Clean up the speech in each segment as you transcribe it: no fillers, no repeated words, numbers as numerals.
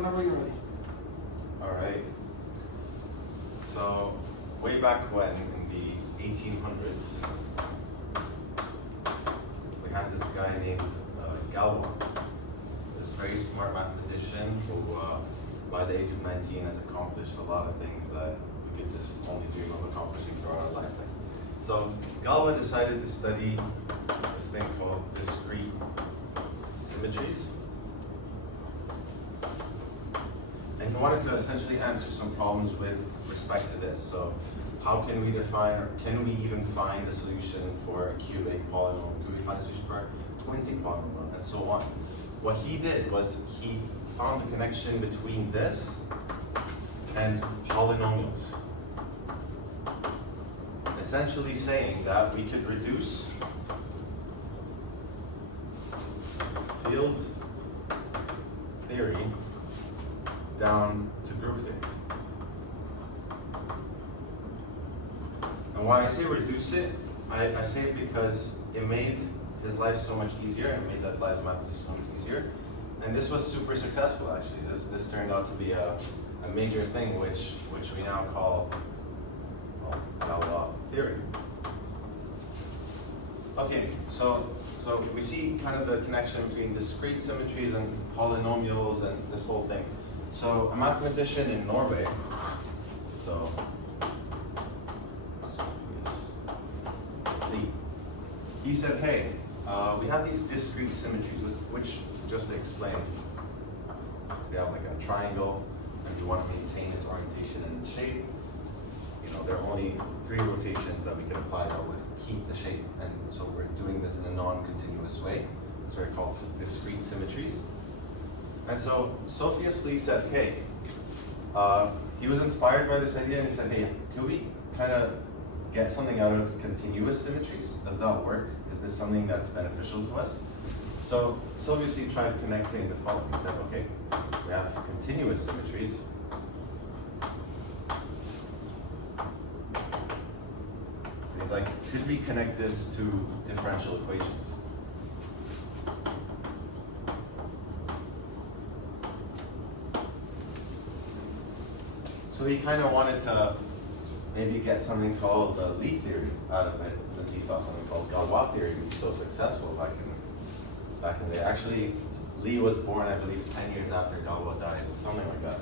Whenever you're ready. All right. So, way back when, in the 1800s, we had this guy named Galois, this very smart mathematician who, by the age of 19, has accomplished a lot of things that we could just only dream of accomplishing throughout our lifetime. So, Galois decided to study this thing called discrete symmetries. And he wanted to essentially answer some problems with respect to this. So how can we define, or can we even find a solution for a cubic polynomial? Can we find a solution for a quintic polynomial, and so on? What he did was he found a connection between this and polynomials. Essentially saying that we could reduce field theory down to group theory. And why I say reduce it, I say it because it made his life so much easier, and it made that lives of mathematicians so much easier. And this was super successful, actually. This turned out to be a major thing, which we now call Galois theory. Okay, so we see kind of the connection between discrete symmetries and polynomials and this whole thing. So a mathematician in Norway, so Lee, he said, hey, we have these discrete symmetries, which just to explain, we have like a triangle and we want to maintain its orientation and shape. You know, there are only 3 rotations that we can apply that would keep the shape, and so we're doing this in a non-continuous way. That's what are called discrete symmetries. And so Sophus Lee said, hey, he was inspired by this idea, and he said, hey, could we kind of get something out of continuous symmetries? Does that work? Is this something that's beneficial to us? So Sophus Lee tried connecting the following. He said, okay, we have continuous symmetries. And he's like, could we connect this to differential equations? So he kind of wanted to maybe get something called Lie theory out of it, since he saw something called Galois theory, which was so successful back in the day. Actually, Lie was born, I believe, 10 years after Galois died, something like that.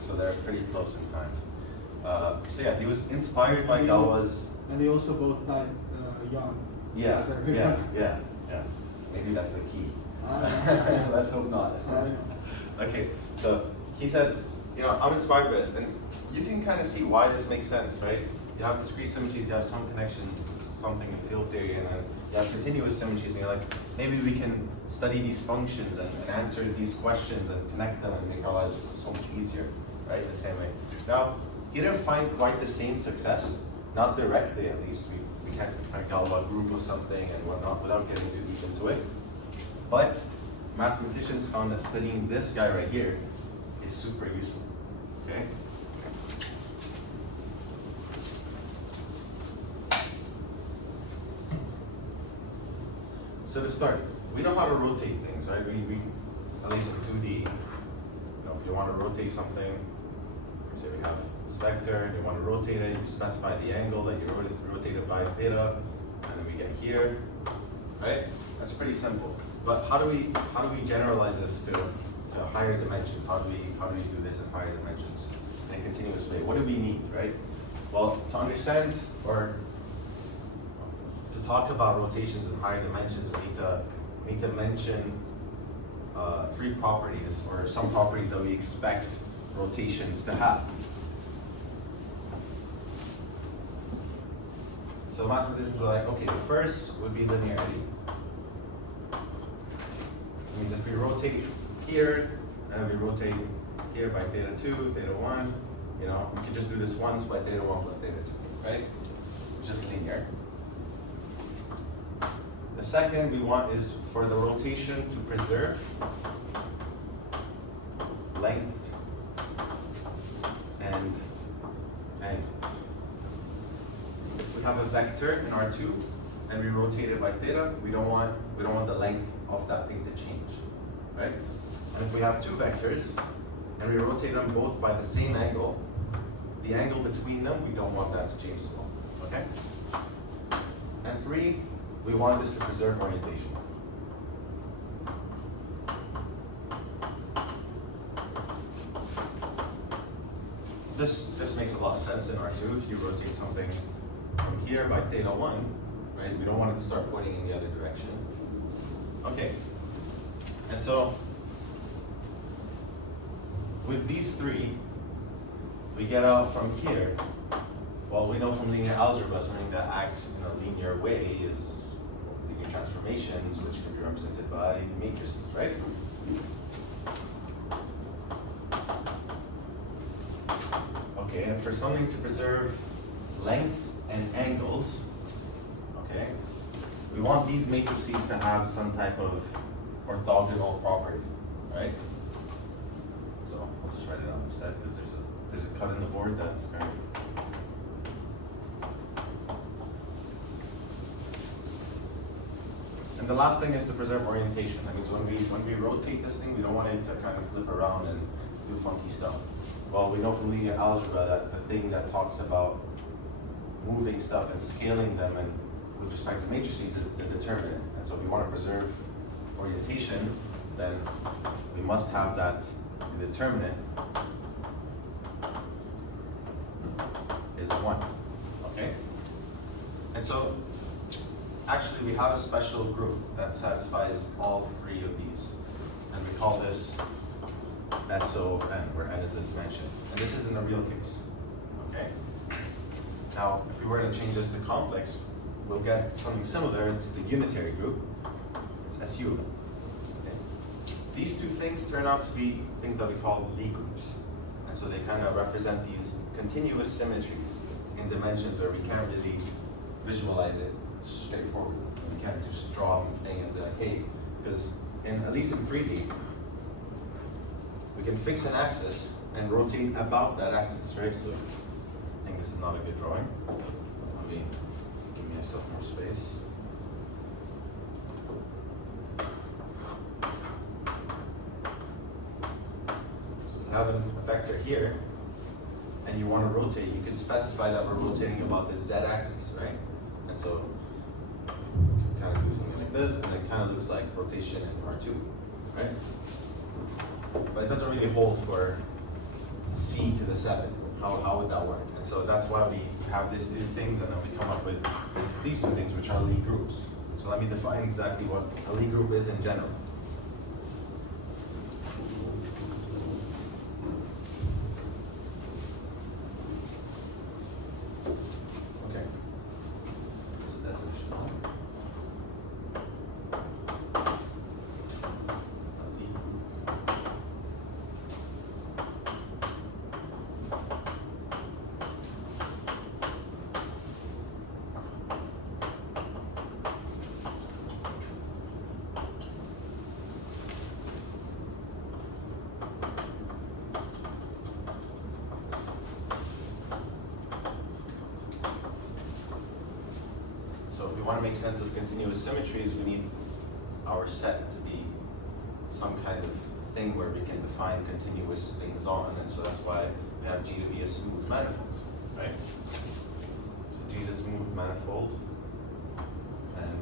So they're pretty close in time. So yeah, he was inspired by Galois. And they also both died young. Yeah. Maybe that's the key. Let's hope not. Okay, so he said, you know, I'm inspired by this, and you can kind of see why this makes sense, right? You have discrete symmetries, you have some connection to something in field theory, and then you have continuous symmetries, and you're like, maybe we can study these functions and answer these questions and connect them and make our lives so much easier, right? The same way. Now, he didn't find quite the same success, not directly at least. We can't kind of Galois group of something and whatnot without getting too deep into it. But mathematicians found that studying this guy right here is super useful, okay? So to start, we know how to rotate things, right? We at least in 2D, you know, if you want to rotate something, say we have this vector, and you want to rotate it, you specify the angle that you rotate it by theta, and then we get here, right? That's pretty simple. But how do we generalize this to higher dimensions? How do we do this in higher dimensions in a continuous way? What do we need, right? Well, to understand or to talk about rotations in higher dimensions, we need to mention 3 properties, or some properties that we expect rotations to have. So mathematicians were like, okay, the first would be linearity. It means if we rotate here, and we rotate here by theta 2, theta 1, you know, we can just do this once by theta 1 plus theta 2, right? It's just linear. The second we want is for the rotation to preserve lengths and angles. If we have a vector in R2 and we rotate it by theta, we don't want the length of that thing to change, right? And if we have 2 vectors and we rotate them both by the same angle, the angle between them, we don't want that to change as well, okay? And 3, we want this to preserve orientation. This makes a lot of sense in R2. If you rotate something from here by theta 1, right, we don't want it to start pointing in the other direction. Okay, and so with these 3, we get out from here. Well, we know from linear algebra something that acts in a linear way is linear transformations, which can be represented by matrices, right? Okay, and for something to preserve lengths and angles, okay, we want these matrices to have some type of orthogonal property, right? So I'll just write it out instead because there's a cut in the board that's very. And the last thing is to preserve orientation. That means when we rotate this thing, we don't want it to kind of flip around and do funky stuff. Well, we know from linear algebra that the thing that talks about moving stuff and scaling them and with respect to matrices is the determinant. And so if we want to preserve orientation, then we must have that determinant is 1, okay? And so actually we have a special group that satisfies all 3 of these. And we call this SO of n, where n is the dimension. And this is in the real case, okay? Now, if we were to change this to complex, we'll get something similar. It's the unitary group. It's SU of n, okay? These 2 things turn out to be things that we call Lie groups. And so they kind of represent these continuous symmetries in dimensions where we can't really visualize it straightforward. We can't just draw a thing and be like, hey, because at least in 3D, we can fix an axis and rotate about that axis, right? So I think this is not a good drawing. Let me give myself more space. So we have a vector here, and you want to rotate. You can specify that we're rotating about the z-axis, right? And so we can kind of do something like this, and it kind of looks like rotation in R2, right? But it doesn't really hold for c to the 7. How would that work? And so that's why we have these 2 things, and then we come up with these 2 things, which are Lie groups. So let me define exactly what a Lie group is in general. Okay. So definition 1. If we want to make sense of continuous symmetries, we need our set to be some kind of thing where we can define continuous things on, and so that's why we have G to be a smooth manifold, right? So G is a smooth manifold, and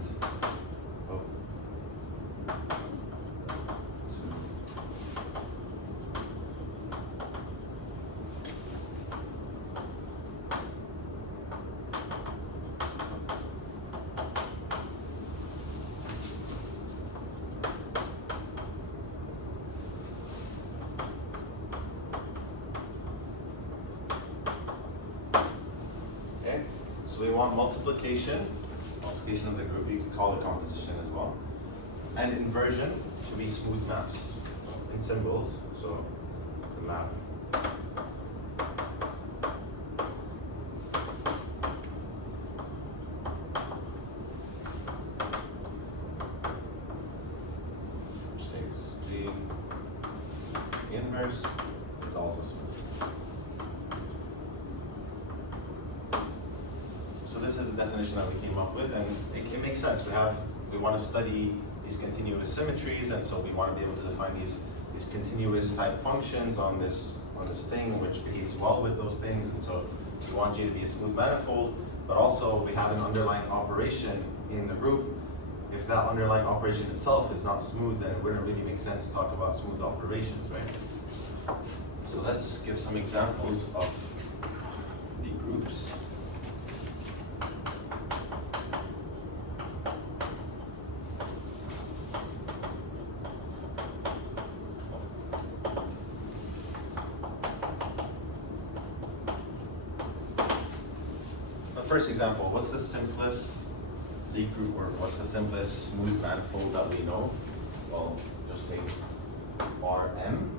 so we want multiplication of the group, you could call it composition as well, and inversion to be smooth maps in symbols, so the map. Which takes G, the inverse is also smooth. This is the definition that we came up with, and it makes sense. We want to study these continuous symmetries, and so we want to be able to define these these continuous type functions on this thing which behaves well with those things, and so we want G to be a smooth manifold, but also we have an underlying operation in the group. If that underlying operation itself is not smooth, then it wouldn't really make sense to talk about smooth operations, right? So let's give some examples of the groups. The first example, what's the simplest Lie group, or what's the simplest smooth manifold that we know? Well, just take Rm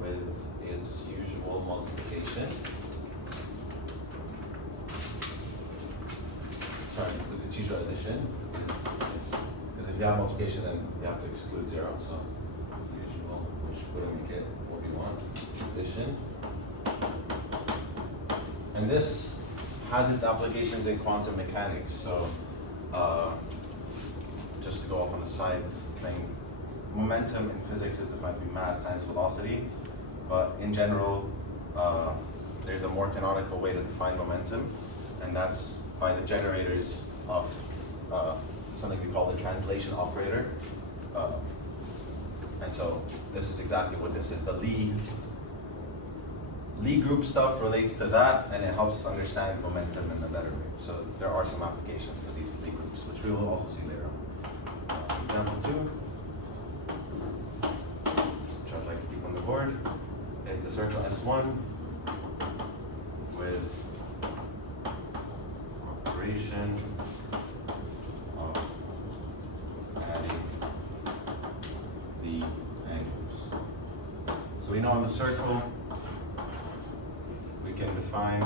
with its usual multiplication. Sorry, with its usual addition. Because if you have multiplication, then you have to exclude 0. So usual, which wouldn't make it what we want. Addition. And this has its applications in quantum mechanics. So just to go off on the side thing, momentum in physics is defined to be mass times velocity, but in general, there's a more canonical way to define momentum, and that's by the generators of something we call the translation operator. And so this is exactly what this is. The Lie group stuff relates to that, and it helps us understand momentum in a better way. So there are some applications to these Lie groups, which we will also see later on. Example 2, which I'd like to keep on the board, is the circle S1 with operation of adding the angles. So we know on the circle, we can define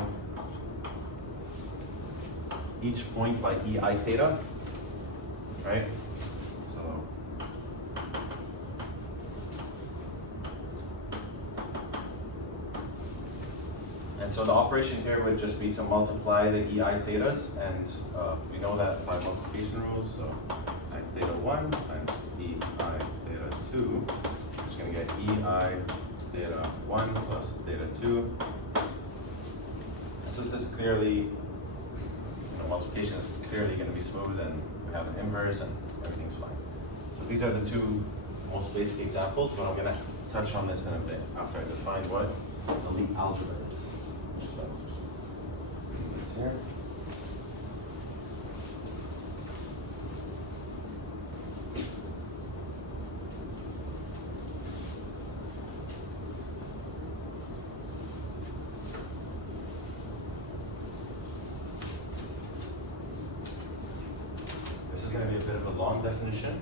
each point by EI theta, right? So and so the operation here would just be to multiply the EI thetas, and we know that by multiplication rules. So I theta 1 times EI theta 2, I'm just going to get EI theta 1 plus theta 2. So this is clearly, multiplication is clearly going to be smooth, and we have an inverse, and everything's fine. So these are the two most basic examples, but I'm going to touch on this in a bit after I define what the Lie algebra is. So, this here. Going to be a bit of a long definition.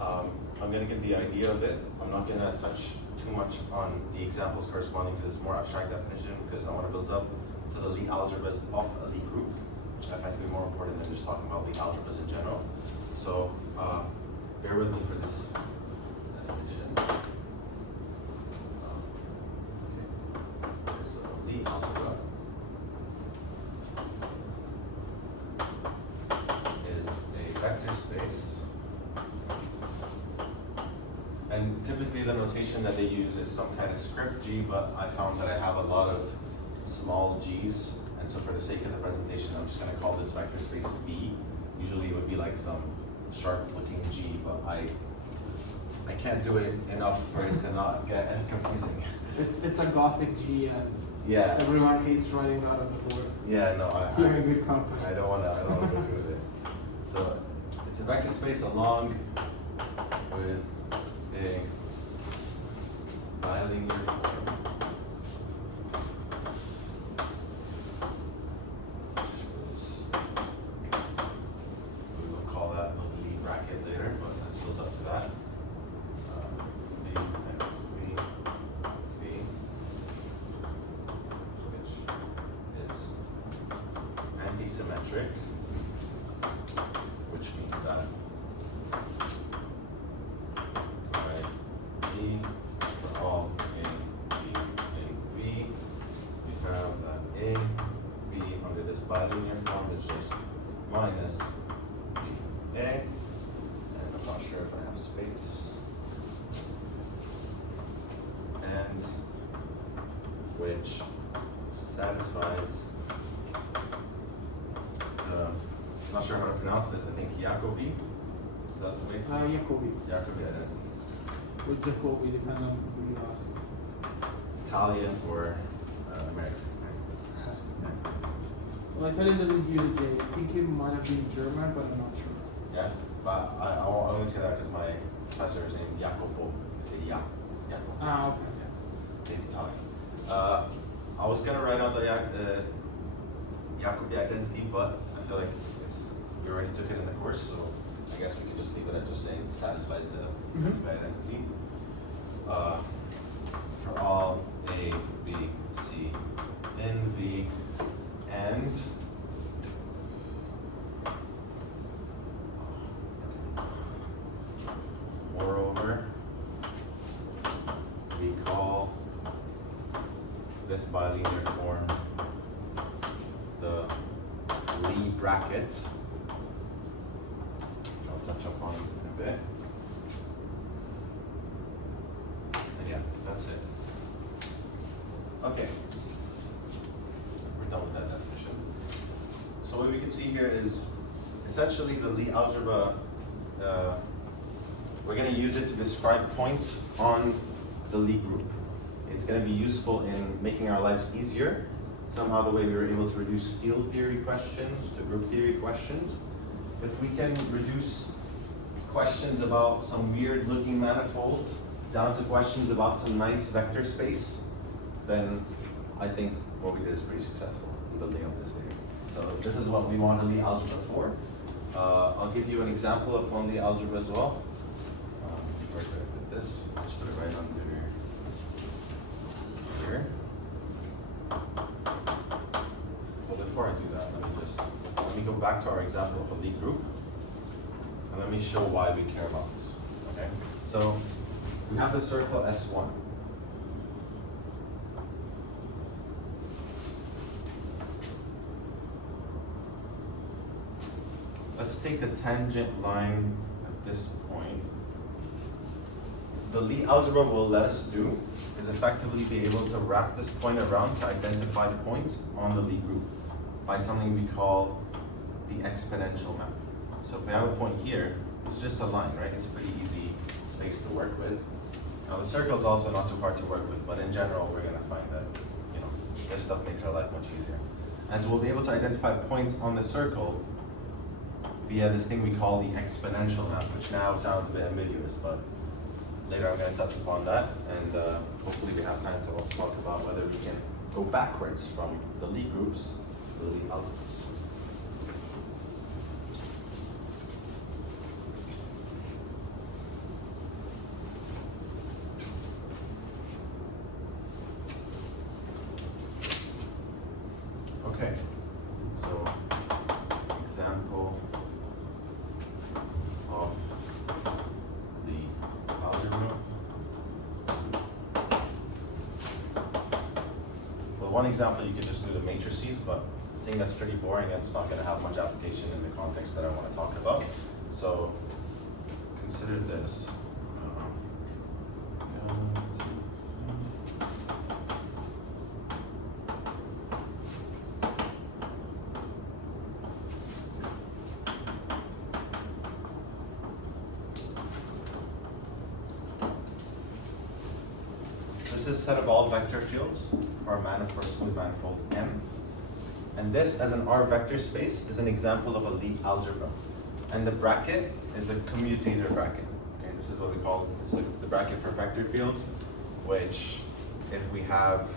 I'm going to give the idea of it. I'm not going to touch too much on the examples corresponding to this more abstract definition, because I want to build up to the Lie algebras of a Lie group, which I find to be more important than just talking about Lie algebras in general. So bear with me for this definition. So Lie algebra vector space, and typically the notation that they use is some kind of script G, but I found that I have a lot of small g's, and so for the sake of the presentation, I'm just going to call this vector space V. Usually it would be like some sharp looking G, but I can't do it enough for it to not get confusing. It's a Gothic G, and yeah, everyone hates writing that on the board. Yeah, no, You're in good company. I don't want to go through with it. So it's a vector space along with a bilinear form. We will call that the Lie bracket later, but let's build up to that. V times V, V, which is anti-symmetric, which means that E for all A, B, and B, we have that A, B under this bilinear form is just minus B, A, and I'm not sure if I have space. which satisfies the, I'm not sure how to pronounce this, I think Jacobi, is that the way? Jacobi. Jacobi identity. Or Jacobi, depending on who you ask. Italian or American. Well, Italian doesn't use a J. I think it might have been German, but I'm not sure. Yeah, but I only say that because my professor is named Jacopo. I say Jacopo. Ah, okay. Yeah. He's Italian. I was gonna write out the Jacobi identity, but I feel like we already took it in the course, so I guess we could just leave it at just saying satisfies the Jacobi identity. For all A, B, C, in V, and moreover, we call this bilinear form the Lie bracket, which I'll touch up on in a bit. And yeah, that's it. Okay, we're done with that definition. So what we can see here is essentially the Lie algebra, we're going to use it to describe points on the Lie group. It's going to be useful in making our lives easier. Somehow the way we were able to reduce field theory questions to group theory questions. If we can reduce questions about some weird looking manifold down to questions about some nice vector space, then I think what we did is pretty successful in building up this theory. So this is what we want a Lie algebra for. I'll give you an example of one Lie algebra as well. Where do I put this? Let's put it right under here. Well, before I do that, let me go back to our example of a Lie group, and let me show why we care about this. Okay. So we have the circle S1. Let's take the tangent line at this point. The Lie algebra will let us do is effectively be able to wrap this point around to identify points on the Lie group by something we call the exponential map. So if we have a point here, it's just a line, right? It's a pretty easy space to work with. Now the circle is also not too hard to work with, but in general, we're gonna find that, this stuff makes our life much easier. And so we'll be able to identify points on the circle via this thing we call the exponential map, which now sounds a bit ambiguous, but later I'm going to touch upon that, and hopefully we have time to also talk about whether we can go backwards from the Lie groups to the Lie algebras. Okay, so example of the algebra. Well, one example you could just do the matrices, but I think that's pretty boring and it's not going to have much application in the context that I want to talk about. So consider this. This is a set of all vector fields for a smooth manifold M. And this, as an R vector space, is an example of a Lie algebra. And the bracket is the commutator bracket. Okay, this is what we call the bracket for vector fields, which if we have,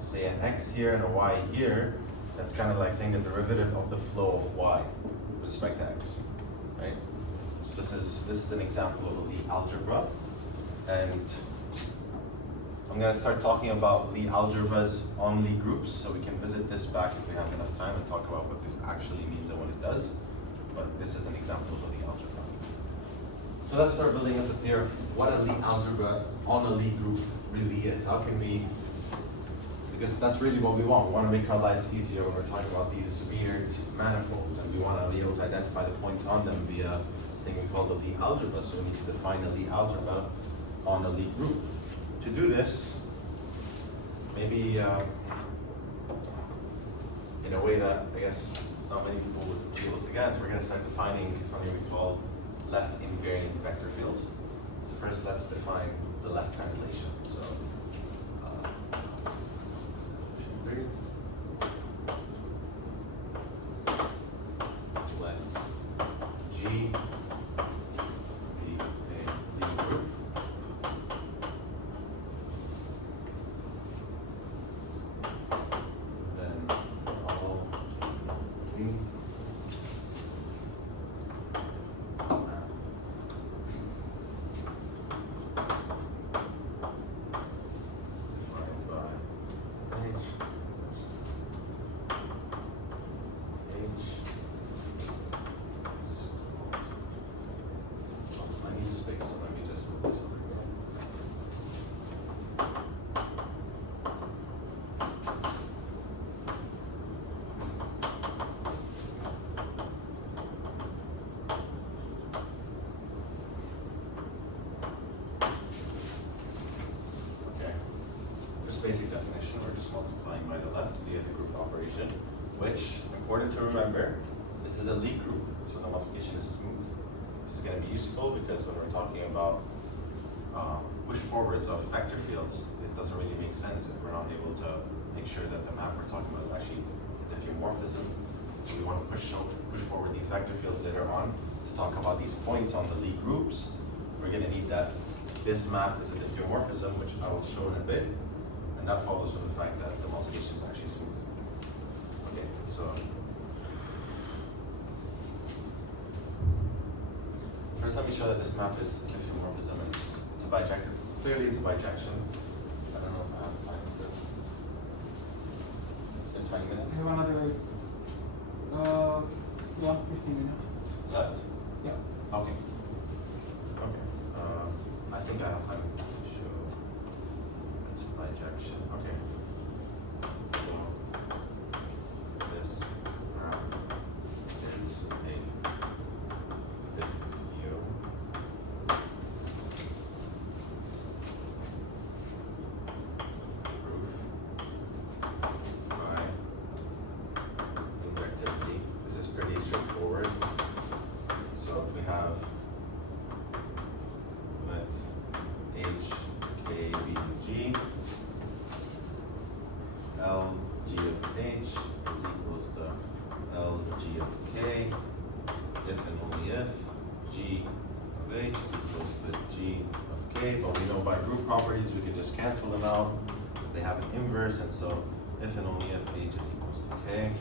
say, an x here and a y here, that's kind of like saying the derivative of the flow of y with respect to x, right? So this is an example of a Lie algebra. And I'm going to start talking about Lie algebras on Lie groups, so we can visit this back if we have enough time and talk about what this actually means and what it does. But this is an example of a Lie algebra. So let's start building up the theory of what a Lie algebra on a Lie group really is. How can we, because that's really what we want. We want to make our lives easier when we're talking about these weird manifolds, and we want to be able to identify the points on them via this thing we call the Lie algebra. So we need to define a Lie algebra on a Lie group. To do this, maybe in a way that I guess not many people would be able to guess, we're going to start defining something we call left invariant vector fields. So first, let's define the left translation. So three. Let G be a Lie group. Then for all G, defined by H. I need space, so let me just move this over here. Okay. Just basic definition, we're just multiplying by the left via the group operation, which, important to remember, this is a Lie group, so the multiplication is smooth. This is going to be useful because when we're talking about push forwards of vector fields, it doesn't really make sense if we're not able to make sure that the map we're talking about is actually a diffeomorphism. So we want to push forward these vector fields later on to talk about these points on the Lie groups. We're going to need that this map is a diffeomorphism, which I will show in a bit, and that follows from the fact that the multiplication is actually smooth. Okay, so first let me show that this map is a diffeomorphism and it's a bijective. Clearly it's a bijection. I don't know if I have time for this. It's in 20 minutes. I have another, yeah, 15 minutes. Left? Yeah. Okay. Okay. I think I have time to show it's a bijection. Okay. So this map is a diffeomorphism. By injectivity. This is pretty straightforward. So if we have let H, K be G, L G of H is equals to L G of K, if and only if G of H is equals to G of K, but we know by group properties we can just cancel them out if they have an inverse, and so if and only if H is equals to K.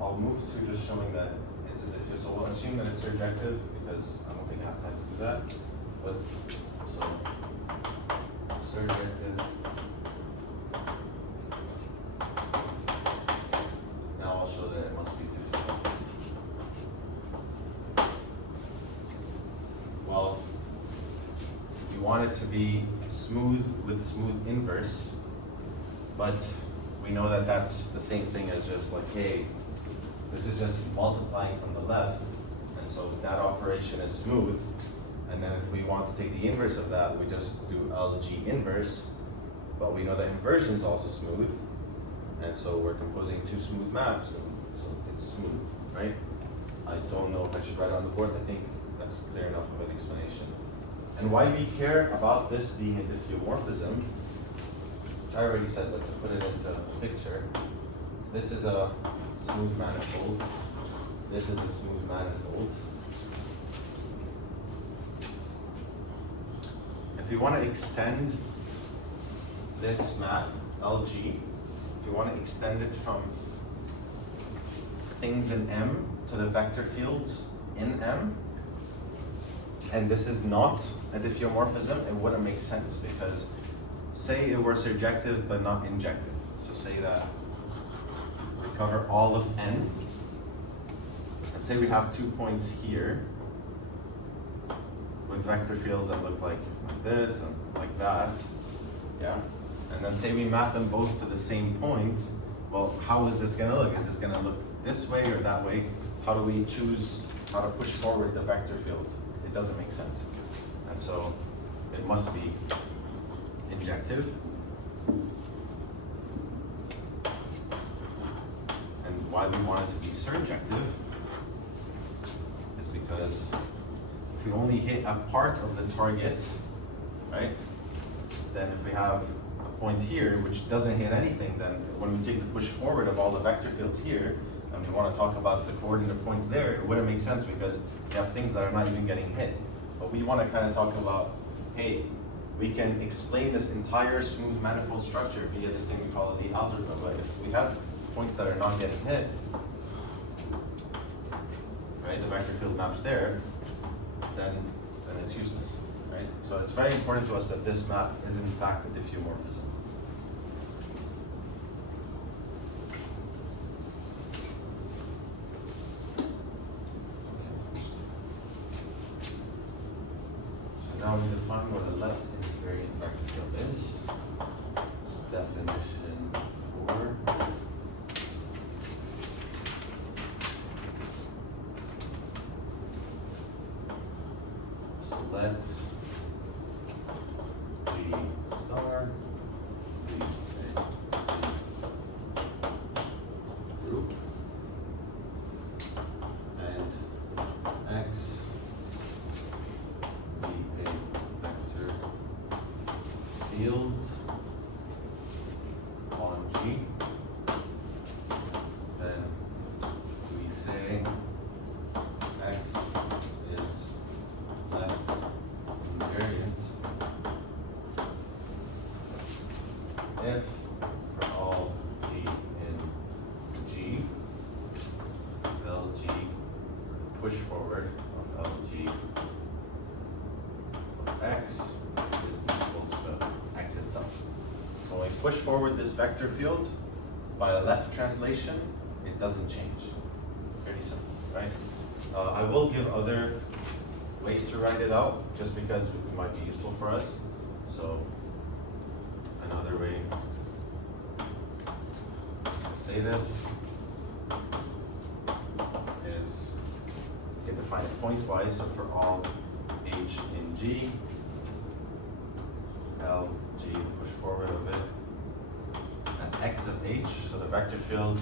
I'll move to just showing that it's a diffeomorphism. So we'll assume that it's surjective because I don't think I have time to do that. But so surjective. Now I'll show that it must be diffeomorphic. Well, you want it to be smooth with smooth inverse, but we know that that's the same thing as just like, hey, this is just multiplying from the left, and so that operation is smooth. And then if we want to take the inverse of that, we just do LG inverse, but we know that inversion is also smooth, and so we're composing two smooth maps, and so it's smooth, right? I don't know if I should write it on the board. I think that's clear enough of an explanation. And why we care about this being a diffeomorphism, which I already said, but to put it into a picture, this is a smooth manifold. This is a smooth manifold. If you want to extend this map, LG, if you want to extend it from things in M to the vector fields in M, and this is not a diffeomorphism, it wouldn't make sense because say it were surjective but not injective. So say that we're cover all of n. Let's say we have 2 points here with vector fields that look like this and like that, yeah? And then say we map them both to the same point. Well, how is this gonna look? Is this gonna look this way or that way? How do we choose how to push forward the vector field? It doesn't make sense. And so it must be injective. And why we want it to be surjective is because if we only hit a part of the target, right? Then if we have a point here which doesn't hit anything, then when we take the push forward of all the vector fields here, and we want to talk about the coordinate points there, it wouldn't make sense because we have things that are not even getting hit. But we want to kind of talk about, hey, we can explain this entire smooth manifold structure via this thing we call the algebra. But if we have points that are not getting hit, right, the vector field maps there, then it's useless, right? So it's very important to us that this map is in fact a diffeomorphism. Now we define what a left invariant vector field is. So definition 4. So let G star be a group and X be a vector field on G, then we say X is left invariant if for all G in G, LG push forward of LG X is equals to X itself. So when we push forward this vector field by a left translation, it doesn't change. Very simple, right? I will give other ways to write it out just because it might be useful for us. So another way to say this is you can define it pointwise. So for all H in G, L, G, push forward of it, and X of H, so the vector field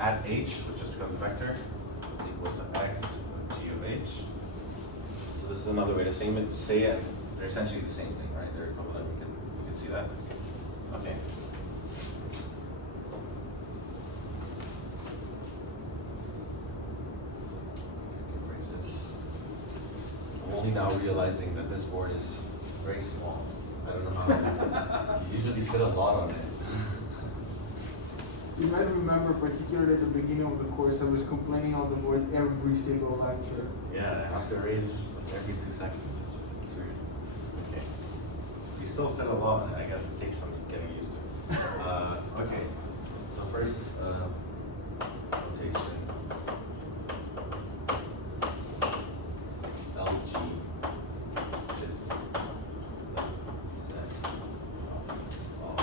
at H, which just becomes a vector, equals to X of G of H. So this is another way to say it. They're essentially the same thing, right? They're equivalent. We can see that. Okay. Erase this. I'm only now realizing that this board is very small. I don't know how. You usually fit a lot on it. You might remember, particularly at the beginning of the course, I was complaining on the board every single lecture. Yeah, I have to erase like every 2 seconds. It's weird. Okay. You still fit a lot, and I guess it takes some getting used to. Okay. So first, notation. LG is the set of all.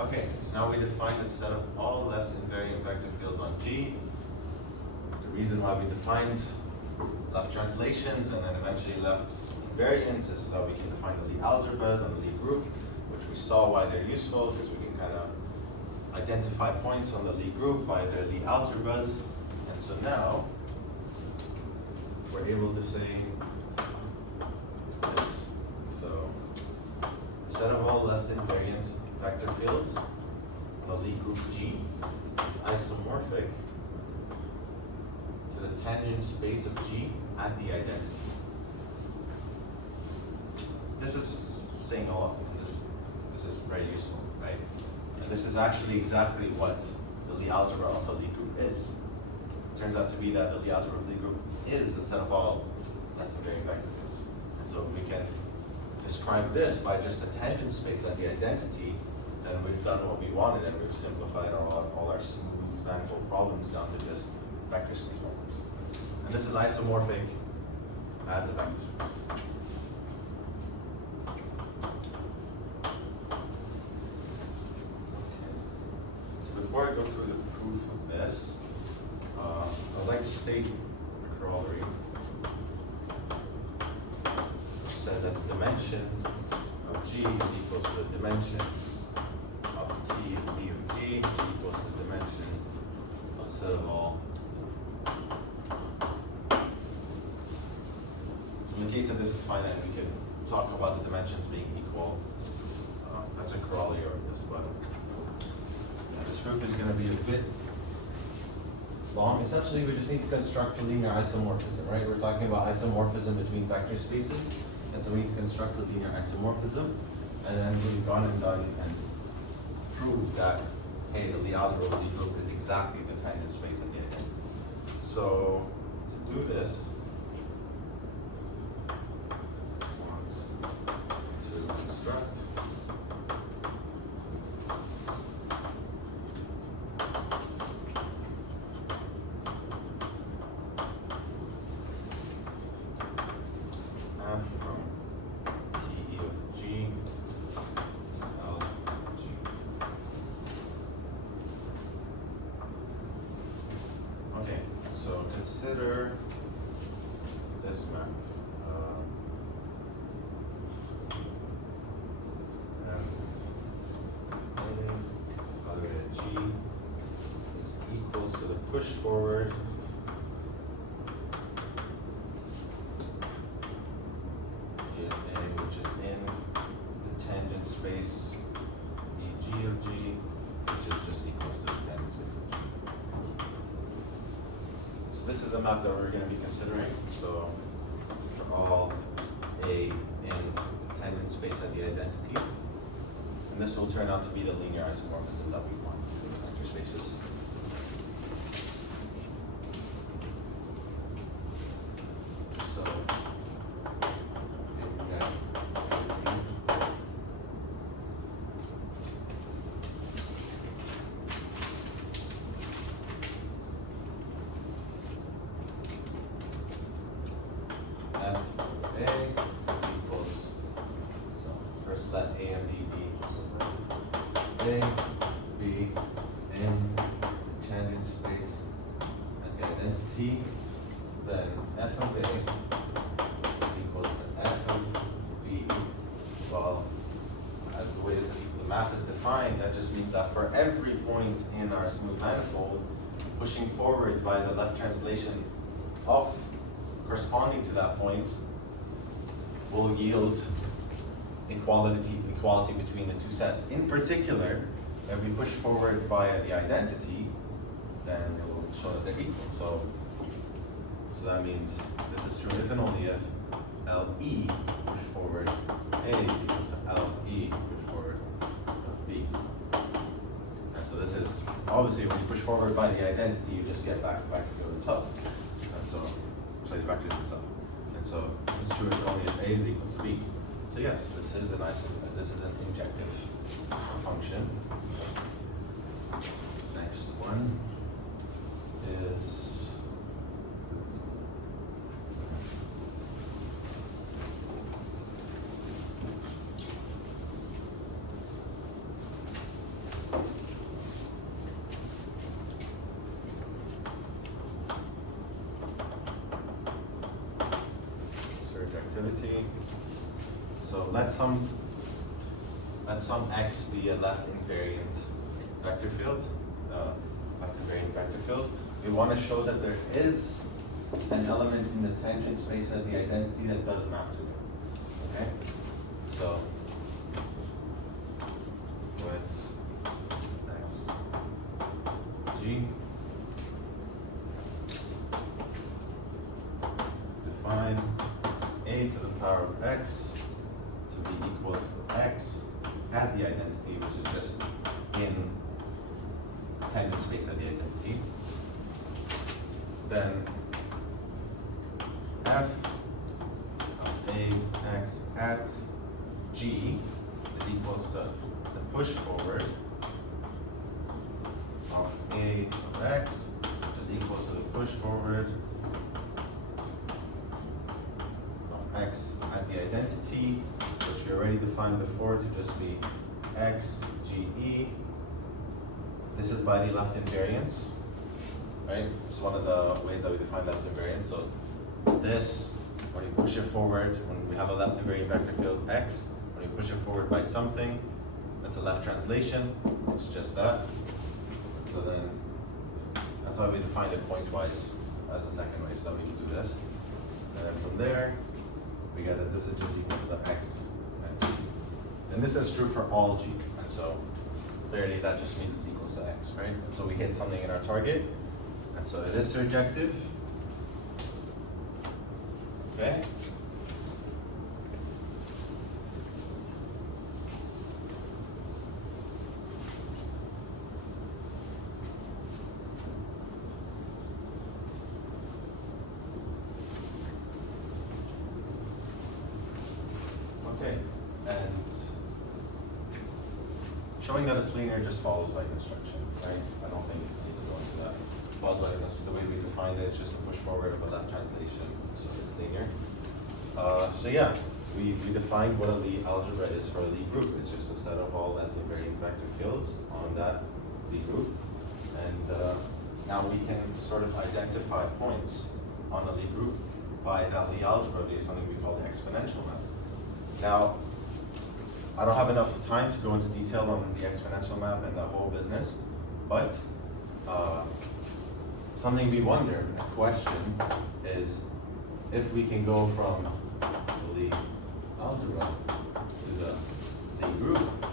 Okay, so now we define the set of all left invariant vector fields on G. The reason why we defined left translations and then eventually left invariants is so that we can define the Lie algebras and the Lie group, which we saw why they're useful because we can kind of identify points on the Lie group by their Lie algebras. And so now we're able to say this. So the set of all left invariant vector fields on a Lie group G is isomorphic to the tangent space of G at the identity. This is saying a lot, and this is very useful, right? And this is actually exactly what the Lie algebra of a Lie group is. turns out to be that the Lie algebra of Lie group is the set of all left invariant vector fields. And so we can describe this by just a tangent space at the identity, then we've done what we wanted and we've simplified all our smooth manifold problems down to just vector space numbers. And this is isomorphic as a vector space. Before I go through the proof of this, I'd like to state a corollary. It says that the dimension of G is equal to the dimension of T of D of G is equal to the dimension of set of all. So in the case that this is finite, we can talk about the dimensions being equal. That's a corollary of this, but this proof is going to be a bit long. Essentially, we just need to construct a linear isomorphism, right? We're talking about isomorphism between vector spaces, and so we need to construct a linear isomorphism, and then we've gone and done and proved that, hey, the Lie algebra of Lie group is exactly the tangent space of the identity. So to do this, I want to construct consider this map. F A all the way to G is equals to the push forward which is in the tangent space G of G, which is just equals to the tangent space of G. This is the map that we're going to be considering. So for all A in tangent space at the identity, and this will turn out to be the linear isomorphism that we want in the vector spaces. So F of A is equals, so first let A and B be A, B in the tangent space at the identity, then F of A is equals to F of B. Well, as the way the map is defined, that just means that for every point in our smooth manifold, pushing forward by the left translation of corresponding to that point will yield equality between the two sets. In particular, if we push forward via the identity, then it will show that they're equal. So that means this is true if and only if LE push forward A is equals to LE push forward B. And so this is obviously when you push forward by the identity, you just get back to field itself. And so the vectors itself. And so this is true if only if A is equals to B. So yes, this is an injective function. Next one is surjectivity. So let some x be a left invariant vector field. We want to show that there is an element in the tangent space of the identity that does map to it. Okay? So with x G, define a to the power of x to be equals to x at the identity, which is just in tangent space at the identity. then f of ax at g is equals to the push forward of a of x, which is equals to the push forward of x at the identity, which we already defined before to just be x ge. This is by the left invariance, right? It's one of the ways that we define left invariance. So this, when you push it forward, when we have a left invariant vector field x, when you push it forward by something, that's a left translation. It's just that. So then, that's why we defined it pointwise as the second way, so that we can do this. And then from there, we get that this is just equals to x at g. And this is true for all g. And so clearly that just means it's equals to x, right? And so we hit something in our target. And so it is surjective. Okay? Okay, and showing that it's linear just follows by construction, right? I don't think we need to go into that. Follows by the way we defined it, it's just a push forward of a left translation, so it's linear. So yeah, we defined what a Lie algebra is for a Lie group. It's just a set of all left invariant vector fields on that Lie group. And now we can sort of identify points on a Lie group by that Lie algebra via something we call the exponential map. Now, I don't have enough time to go into detail on the exponential map and the whole business, but something we wonder, a question, is if we can go from the Lie algebra to the Lie group,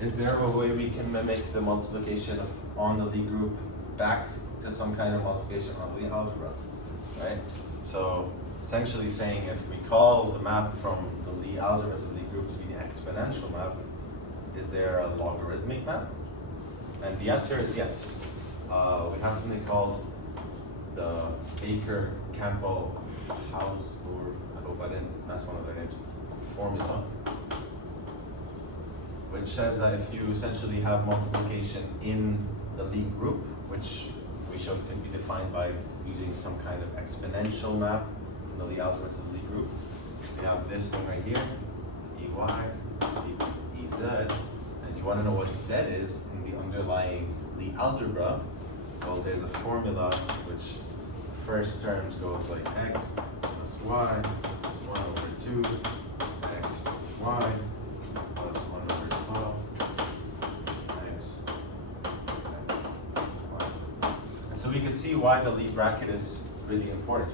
is there a way we can mimic the multiplication on the Lie group back to some kind of multiplication on Lie algebra, right? So essentially saying if we call the map from the Lie algebra to the Lie group to be the exponential map, is there a logarithmic map? And the answer is yes. We have something called the Baker-Campbell Hausdorff, I hope I didn't mess one of their names, formula, which says that if you essentially have multiplication in the Lie group, which we showed can be defined by using some kind of exponential map from the Lie algebra to the Lie group, we have this thing right here, EY equals EZ, and you want to know what Z is in the underlying Lie algebra. Well, there's a formula which first terms goes like x plus y plus 1 over 2 x y plus 1 over 12 x y. And so we can see why the Lie bracket is really important.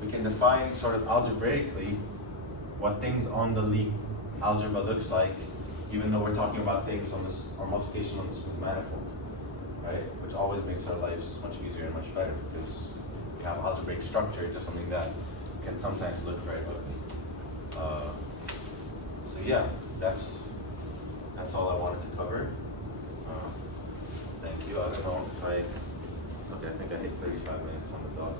We can define sort of algebraically what things on the Lie algebra looks like, even though we're talking about things on this or multiplication on the smooth manifold. Right? Which always makes our lives much easier and much better because we have algebraic structure to something that can sometimes look very ugly. So yeah, that's all I wanted to cover. Thank you. I don't know if I think I hit 35 minutes on the dot.